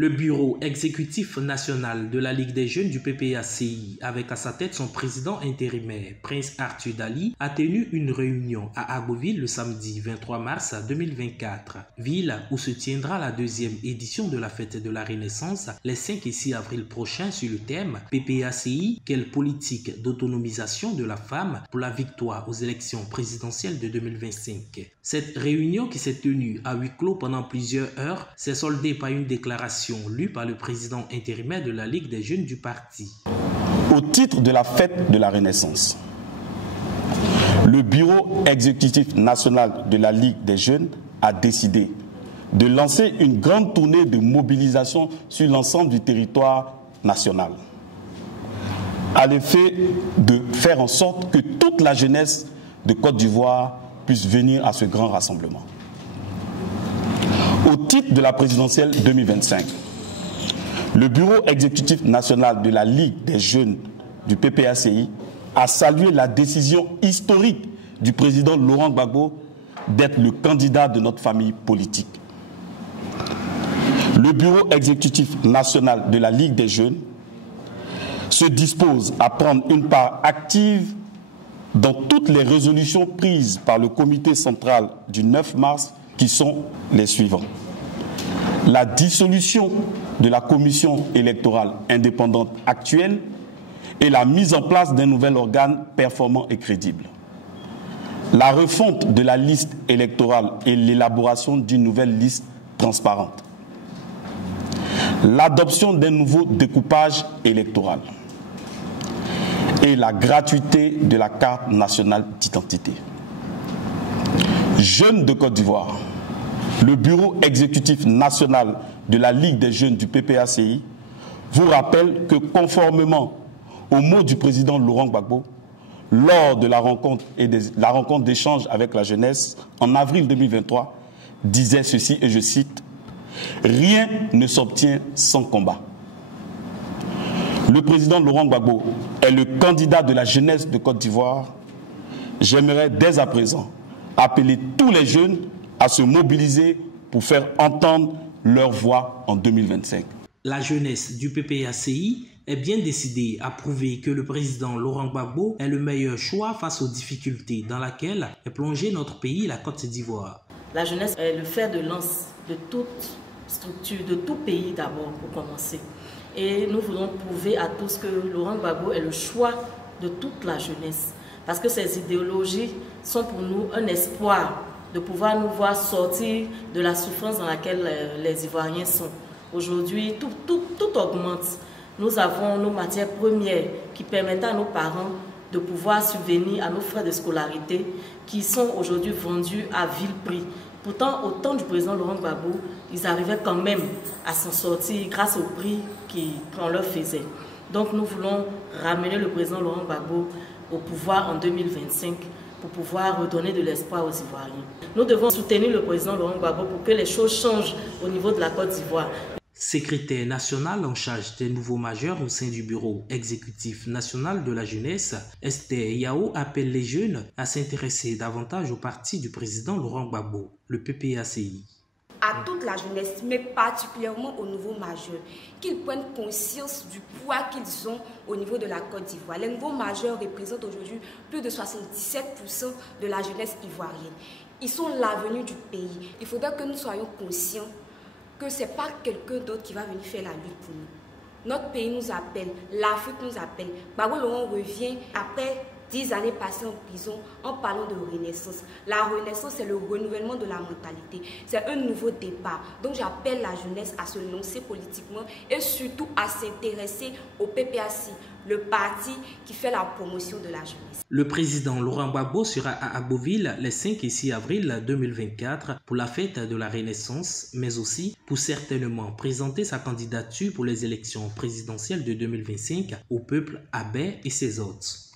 Le bureau exécutif national de la Ligue des jeunes du PPACI, avec à sa tête son président intérimaire, Prince Arthur Dali, a tenu une réunion à Agboville le samedi 23 mars 2024, ville où se tiendra la deuxième édition de la fête de la Renaissance les 5 et 6 avril prochains sur le thème PPACI, quelle politique d'autonomisation de la femme pour la victoire aux élections présidentielles de 2025. Cette réunion qui s'est tenue à huis clos pendant plusieurs heures s'est soldée par une déclaration lue par le président intérimaire de la Ligue des jeunes du parti. Au titre de la fête de la Renaissance, le bureau exécutif national de la Ligue des jeunes a décidé de lancer une grande tournée de mobilisation sur l'ensemble du territoire national, à l'effet de faire en sorte que toute la jeunesse de Côte d'Ivoire puisse venir à ce grand rassemblement. Au titre de la présidentielle 2025, le bureau exécutif national de la Ligue des jeunes du PPACI a salué la décision historique du président Laurent Gbagbo d'être le candidat de notre famille politique. Le bureau exécutif national de la Ligue des jeunes se dispose à prendre une part active dans toutes les résolutions prises par le comité central du 9 mars qui sont les suivants. La dissolution de la commission électorale indépendante actuelle et la mise en place d'un nouvel organe performant et crédible. La refonte de la liste électorale et l'élaboration d'une nouvelle liste transparente. L'adoption d'un nouveau découpage électoral et la gratuité de la carte nationale d'identité. Jeunes de Côte d'Ivoire, le bureau exécutif national de la Ligue des jeunes du PPACI vous rappelle que conformément aux mots du président Laurent Gbagbo, lors de la rencontre d'échange avec la jeunesse en avril 2023, disait ceci, et je cite, « Rien ne s'obtient sans combat ». Le président Laurent Gbagbo est le candidat de la jeunesse de Côte d'Ivoire. J'aimerais dès à présent appeler tous les jeunes à se mobiliser pour faire entendre leur voix en 2025. La jeunesse du PPACI est bien décidée à prouver que le président Laurent Gbagbo est le meilleur choix face aux difficultés dans lesquelles est plongé notre pays, la Côte d'Ivoire. La jeunesse est le fer de lance de toute structure, de tout pays d'abord pour commencer. Et nous voulons prouver à tous que Laurent Gbagbo est le choix de toute la jeunesse. Parce que ces idéologies sont pour nous un espoir de pouvoir nous voir sortir de la souffrance dans laquelle les Ivoiriens sont. Aujourd'hui, tout augmente. Nous avons nos matières premières qui permettent à nos parents de pouvoir subvenir à nos frais de scolarité qui sont aujourd'hui vendus à vil prix. Pourtant, au temps du président Laurent Gbagbo, ils arrivaient quand même à s'en sortir grâce au prix qu'on leur faisait. Donc nous voulons ramener le président Laurent Gbagbo au pouvoir en 2025 pour pouvoir redonner de l'espoir aux Ivoiriens. Nous devons soutenir le président Laurent Gbagbo pour que les choses changent au niveau de la Côte d'Ivoire. Secrétaire national en charge des nouveaux majeurs au sein du bureau exécutif national de la jeunesse, Esther Yao appelle les jeunes à s'intéresser davantage au parti du président Laurent Gbagbo, le PPACI. À toute la jeunesse, mais particulièrement aux nouveaux majeurs, qu'ils prennent conscience du poids qu'ils ont au niveau de la Côte d'Ivoire. Les nouveaux majeurs représentent aujourd'hui plus de 77% de la jeunesse ivoirienne. Ils sont l'avenir du pays. Il faudrait que nous soyons conscients que ce n'est pas quelqu'un d'autre qui va venir faire la lutte pour nous. Notre pays nous appelle, l'Afrique nous appelle. Gbagbo Laurent revient après 10 années passées en prison en parlant de renaissance. La renaissance, c'est le renouvellement de la mentalité. C'est un nouveau départ. Donc j'appelle la jeunesse à se lancer politiquement et surtout à s'intéresser au PPACI, le parti qui fait la promotion de la jeunesse. Le président Laurent Gbagbo sera à Agboville les 5 et 6 avril 2024 pour la fête de la Renaissance, mais aussi pour certainement présenter sa candidature pour les élections présidentielles de 2025 au peuple abé et ses hôtes.